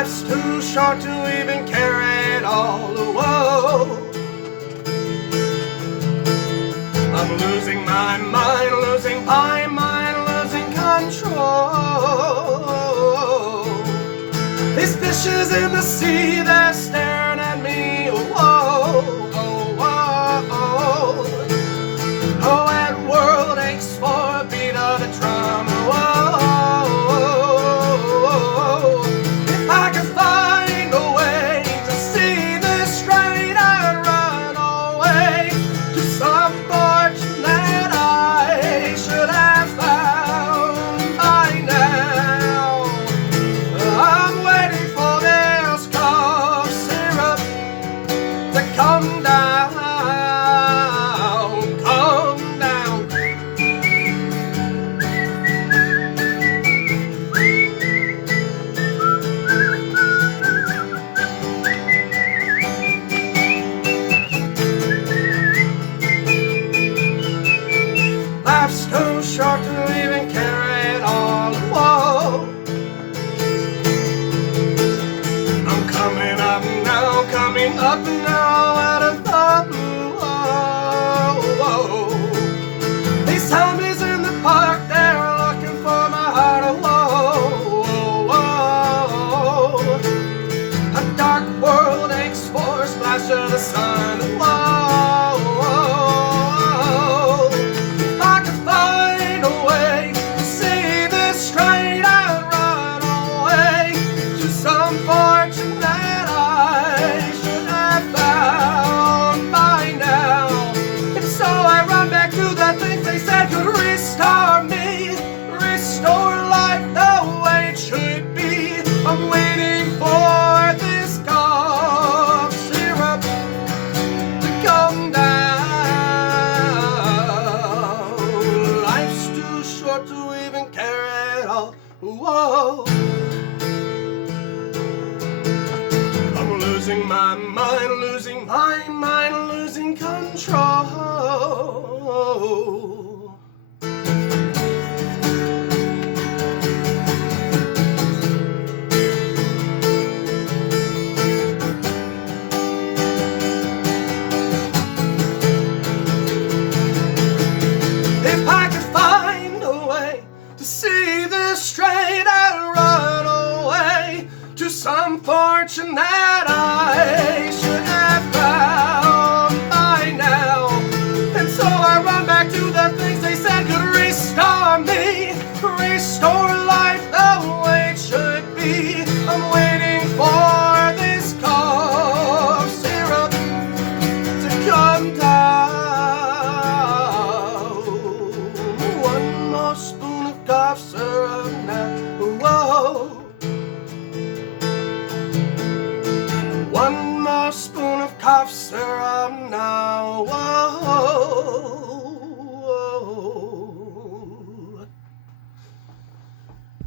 Life's too short to even care at all. Whoa. I'm losing my mind, losing my mind, losing control. These fishes in the sea, they're staring at me. Whoa, oh, whoa, oh. Oh, that world aches for a beat of a drum. Whoa, if I could find a way to see this straight, I'd run away to some fortune that I should have found by now. I'm waiting for this cough syrup to come down, come down. Life's too short to even care at all. Whoa. I'm coming up now, coming up now out of the blue. Whoa. These zombies in the park, they're looking for my heart. Whoa. A dark world aches for a splash of the sun. Whoa. If I could find a way to see this straight, I'd run away to some fortune that I should have found by now. And so I run back to the things they said could restore me, restore life the way it should be. I'm waiting for this cough syrup to come down. Life's too short to even care at all. Whoa. I'm losing my mind, losing my mind, losing control. If I could find a way to see this straight, I'd run away to some fortune that I should have found by now. And so I run